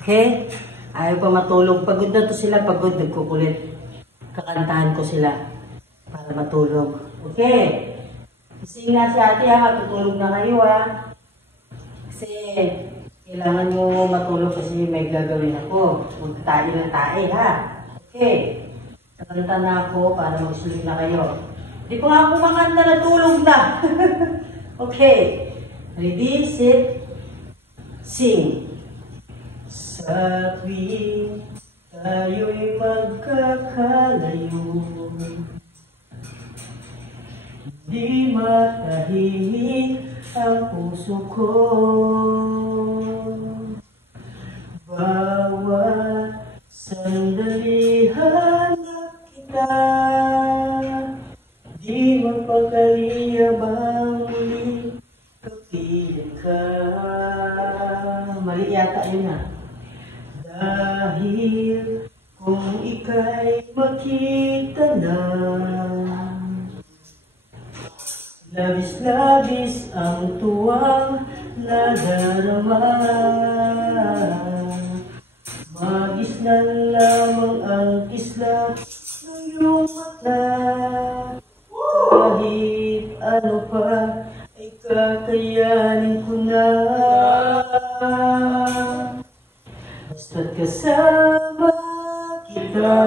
Okay? Ayaw pa matulog. Pagod na to sila. Pagod. Nagkukulit. Kakantahan ko sila para matulog. Okay? Ising na si ate ha. Matutulog na kayo ha. Kasi kailangan mo matulog kasi may gagawin ako. Magtae ng tae ha. Okay? Nakanta na ako para magsulog na kayo. Hindi pa nga ako makanta, natulog na. Okay. Ready, sit, sing. Sa tuwing tayo'y magkakalayo, di matahimik ang puso ko. Bawat sandali hanap kita, di mapagkaliyabang muli kapiling ka. Mali yata yun ha. Dahil kung ika'y makita na, labis-labis ang tuwang nadarama. Magisnan lamang ang kislap ng iyong mata. Kahit ano pa ay kakayanin ko na. Basta't kasama kita,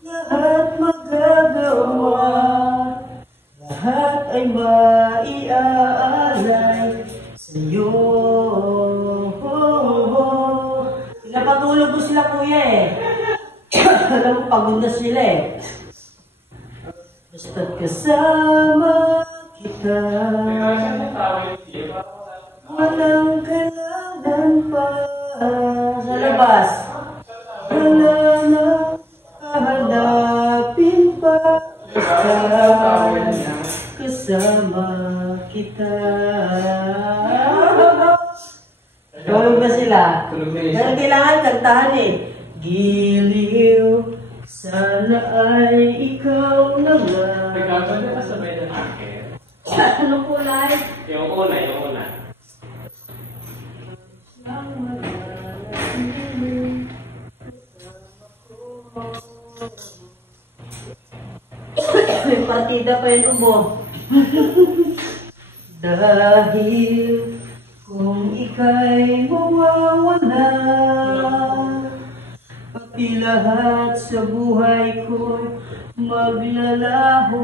lahat magagawa. Lahat ay maiaalay sa'yo. Pinapatulog ko sila kuya eh. Alam mo, pagod na sila eh. Basta't kasama kita, walang kailangan pa sa labas. Wala na hahanapin pa. Basta kasama kita. Tulog na sila. Pero kailangan kantahan eh. Giliw, sana ay ikaw na lang. Nagkakaroon na kasabay ng akin. Anong kulay? Yung una, yung una. May partida pa yun ubo. Dahil kung ika'y mawawala, pati lahat sa buhay ko'y maglalaho.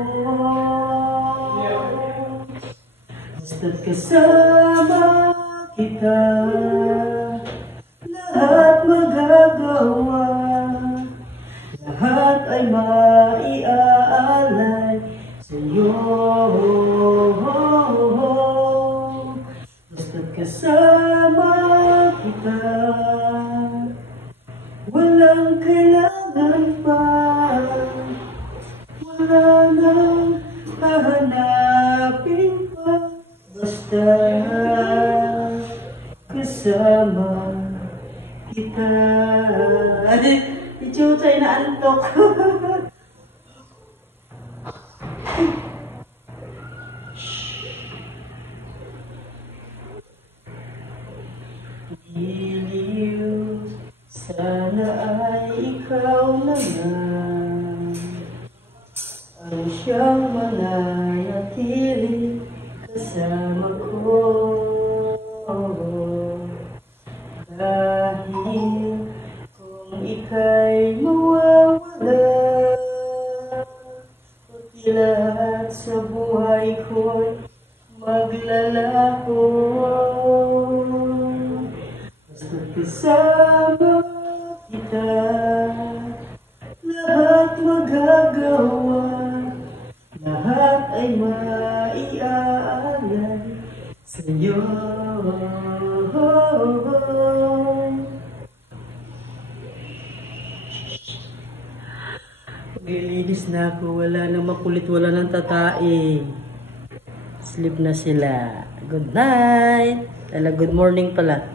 Basta't kasama kita, lahat magagawa. Lahat ay maiaalay sa'yo. Basta't kasama kita, walang kailangan pa. Wala nang hahanapin pa. Basta kasama kita. Ichuchay na antok. Giliw, sana ay ikaw na nga ang siyang mananatili kasama ko. Dahil kung ika'y mawawala, pati lahat sa buhay ko'y maglalaho. Basta't kasama kita, lahat magagawa. Lahat ay maiaalay sa'yo. Maglilinis na ako, wala nang makulit, wala nang tatae. Sleep na sila. Good night. Good morning pala.